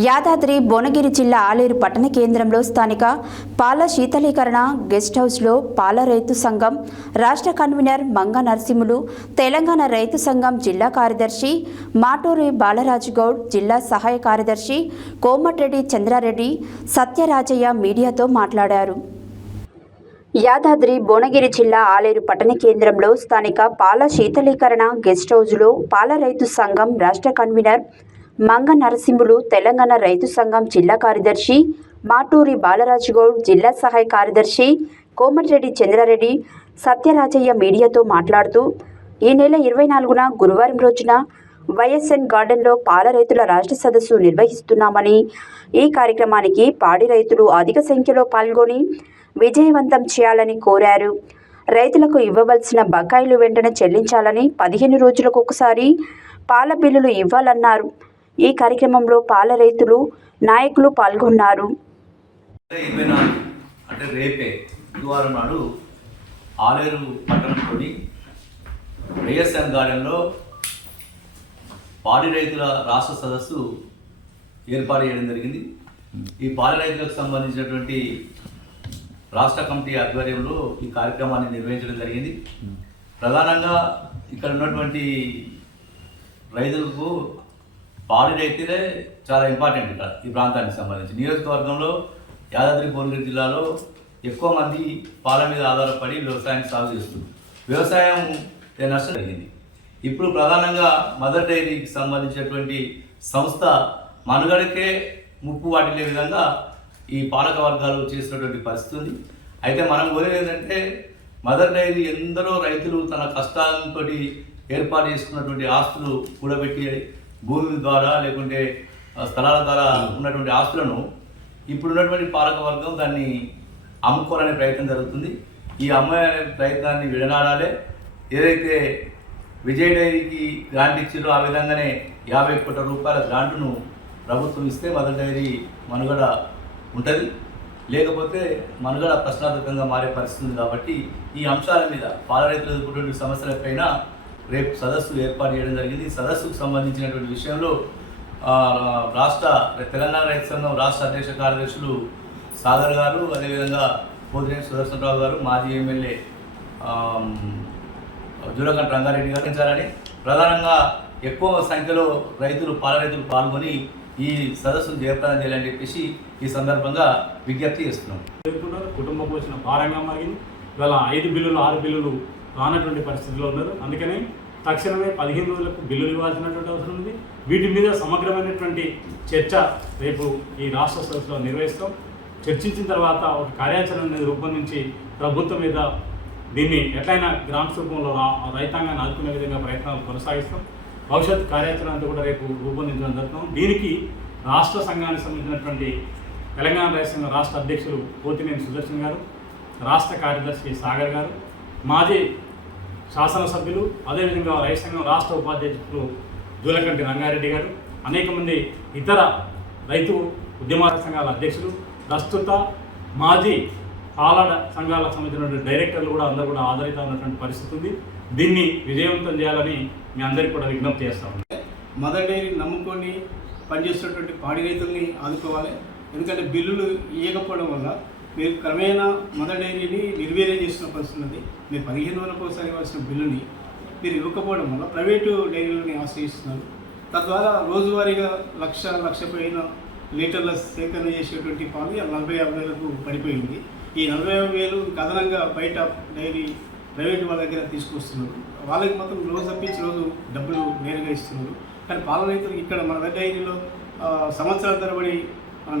యాదాద్రి భువనగిరి జిల్లా ఆలేరు పట్టణ కేంద్రంలో స్థానిక పాల శీతలీకరణ గెస్ట్ హౌస్లో పాల రైతు సంఘం రాష్ట్ర కన్వీనర్ మంగ నరసింహులు, తెలంగాణ రైతు సంఘం జిల్లా కార్యదర్శి మాటూరి బాలరాజు గౌడ్, జిల్లా సహాయ కార్యదర్శి కోమటిరెడ్డి చంద్రారెడ్డి, సత్యరాజయ్య మీడియాతో మాట్లాడారు. యాదాద్రి భువనగిరి జిల్లా ఆలేరు పట్టణ కేంద్రంలో స్థానిక పాల శీతలీకరణ గెస్ట్ హౌస్లో పాల రైతు సంఘం రాష్ట్ర కన్వీనర్ మంగ నరసింహులు, తెలంగాణ రైతు సంఘం జిల్లా కార్యదర్శి మాటూరి బాలరాజు గౌడ్, జిల్లా సహాయ కార్యదర్శి కోమటిరెడ్డి చంద్రారెడ్డి, సత్యరాజయ్య మీడియాతో మాట్లాడుతూ ఈ నెల 24న గురువారం రోజున వైఎస్ఎన్ గార్డెన్లో పాల రైతుల రాష్ట్ర సదస్సు నిర్వహిస్తున్నామని, ఈ కార్యక్రమానికి పాడి రైతులు అధిక సంఖ్యలో పాల్గొని విజయవంతం చేయాలని కోరారు. రైతులకు ఇవ్వవలసిన బకాయిలు వెంటనే చెల్లించాలని, 15 రోజులకు ఒకసారి పాల బిల్లులు ఇవ్వాలన్నారు. ఈ కార్యక్రమంలో పాల రైతులు, నాయకులు పాల్గొన్నారు. అంటే రేపే గురువారం నాడు ఆలేరు పట్టణంలోని వైఎస్ఎన్ గార్డెన్లో పాడి రైతుల రాష్ట్ర సదస్సు ఏర్పాటు చేయడం జరిగింది. ఈ పాడి రైతులకు సంబంధించినటువంటి రాష్ట్ర కమిటీ ఆధ్వర్యంలో ఈ కార్యక్రమాన్ని నిర్వహించడం జరిగింది. ప్రధానంగా ఇక్కడ ఉన్నటువంటి రైతులకు పాడి రైతులే చాలా ఇంపార్టెంట్. ఇక్కడ ఈ ప్రాంతానికి సంబంధించి నియోజకవర్గంలో యాదాద్రి భువనగిరి జిల్లాలో ఎక్కువ మంది పాల మీద ఆధారపడి వ్యవసాయాన్ని సాగు చేస్తుంది. వ్యవసాయం నష్టం జరిగింది. ఇప్పుడు ప్రధానంగా మదర్ డైరీకి సంబంధించినటువంటి సంస్థ మనుగడకే ముప్పు వాటిల్లే విధంగా ఈ పాలక వర్గాలు చేసినటువంటి పరిస్థితి ఉంది. అయితే మనం కోరేది ఏంటంటే, మదర్ డైరీ ఎందరో రైతులు తన కష్టాలతో ఏర్పాటు చేసుకున్నటువంటి ఆస్తులు కూడబెట్టి భూమి ద్వారా లేకుంటే స్థలాల ద్వారా ఉన్నటువంటి ఆస్తులను ఇప్పుడున్నటువంటి పాలక వర్గం దాన్ని అమ్ముకోవాలనే ప్రయత్నం జరుగుతుంది. ఈ అమ్మే ప్రయత్నాన్ని విడనాడాలి. ఏదైతే విజయ్ డైరీకి గ్రాంట్ ఇచ్చారో ఆ విధంగానే 50 కోట్ల రూపాయల గ్రాంటును ప్రభుత్వం ఇస్తే మదర్ డైరీ మనుగడ ఉంటుంది. లేకపోతే మనుగడ ప్రశ్నార్థకంగా మారే పరిస్థితి ఉంది. కాబట్టి ఈ అంశాల మీద పాల రైతులు ఎదుర్కొంటున్న సమస్యలపైన రేపు సదస్సు ఏర్పాటు చేయడం జరిగింది. ఈ సదస్సుకు సంబంధించినటువంటి విషయంలో తెలంగాణ రైతు సంఘం రాష్ట్ర అధ్యక్ష కార్యదర్శులు సాగర్ గారు, అదేవిధంగా పోతినేని సుదర్శనరావు గారు, మాజీ ఎమ్మెల్యే జూలకంఠ రంగారెడ్డి గారు ఇచ్చారని, ప్రధానంగా ఎక్కువ సంఖ్యలో పాల రైతులు పాల్గొని ఈ సదస్సును జయప్రదం చేయాలని చెప్పేసి ఈ సందర్భంగా విజ్ఞప్తి చేస్తున్నాం. కుటుంబ పోషణ భారంగా మారింది. ఇవాళ 5 బిల్లులు 6 బిల్లులు రానటువంటి పరిస్థితిలో ఉన్నారు. అందుకని తక్షణమే 15 రోజులకు బిల్లులు ఇవ్వాల్సినటువంటి అవసరం ఉంది. వీటి మీద సమగ్రమైనటువంటి చర్చ రేపు ఈ రాష్ట్ర సదస్సులో నిర్వహిస్తాం. చర్చించిన తర్వాత ఒక కార్యాచరణ అనేది రూపొందించి ప్రభుత్వం మీద దీన్ని ఎట్లయినా గ్రాంట్స్ రూపంలో రైతాంగాన్ని ఆదుకునే విధంగా ప్రయత్నాలు కొనసాగిస్తాం. భవిష్యత్ కార్యాచరణ అంతా కూడా రేపు రూపొందించడం జరుగుతాం. దీనికి రాష్ట్ర సంఘానికి సంబంధించినటువంటి తెలంగాణ రైతు సంఘం రాష్ట్ర అధ్యక్షులు పోతినేని సుదర్శన్ గారు, రాష్ట్ర కార్యదర్శి సాగర్ గారు, మాజీ శాసనసభ్యులు, అదేవిధంగా రైతు సంఘం రాష్ట్ర ఉపాధ్యక్షులు జూలకంఠి రంగారెడ్డి గారు, అనేక మంది ఇతర రైతు ఉద్యమ సంఘాల అధ్యక్షులు, ప్రస్తుత మాజీ పాల సంఘాలకు సంబంధించినటువంటి డైరెక్టర్లు కూడా అందరూ కూడా ఆధారిత ఉన్నటువంటి పరిస్థితి ఉంది. దీన్ని విజయవంతం చేయాలని మీ అందరికీ కూడా విజ్ఞప్తి చేస్తాము. మదర్ డైరీ నమ్ముకొని పనిచేస్తున్నటువంటి పాడి రైతుల్ని ఆదుకోవాలి. ఎందుకంటే బిల్లులు ఇవ్వకపోవడం వల్ల మీరు క్రమేణా మదర్ డైరీని నిర్వీర్యం చేస్తున్న పరిస్థితి ఉంది. మీరు 15 రోజులకు ఒకసారి ఇవ్వాల్సిన బిల్లుని మీరు ఇవ్వకపోవడం వల్ల ప్రైవేటు డైరీలని ఆశ్రయిస్తున్నారు. తద్వారా రోజువారీగా లక్ష పైన లీటర్ల సేకరణ చేసేటువంటి పాలు 40-50 వేలకు పడిపోయింది. ఈ 40,000 అదనంగా బయట డైరీ ప్రైవేట్ వాళ్ళ దగ్గర తీసుకొస్తున్నారు. వాళ్ళకి మాత్రం రోజు తప్పించి రోజు డబ్బులు నేరుగా ఇస్తున్నారు. కానీ పాల రైతులు ఇక్కడ మన డైరీలో సంవత్సరాల తరబడి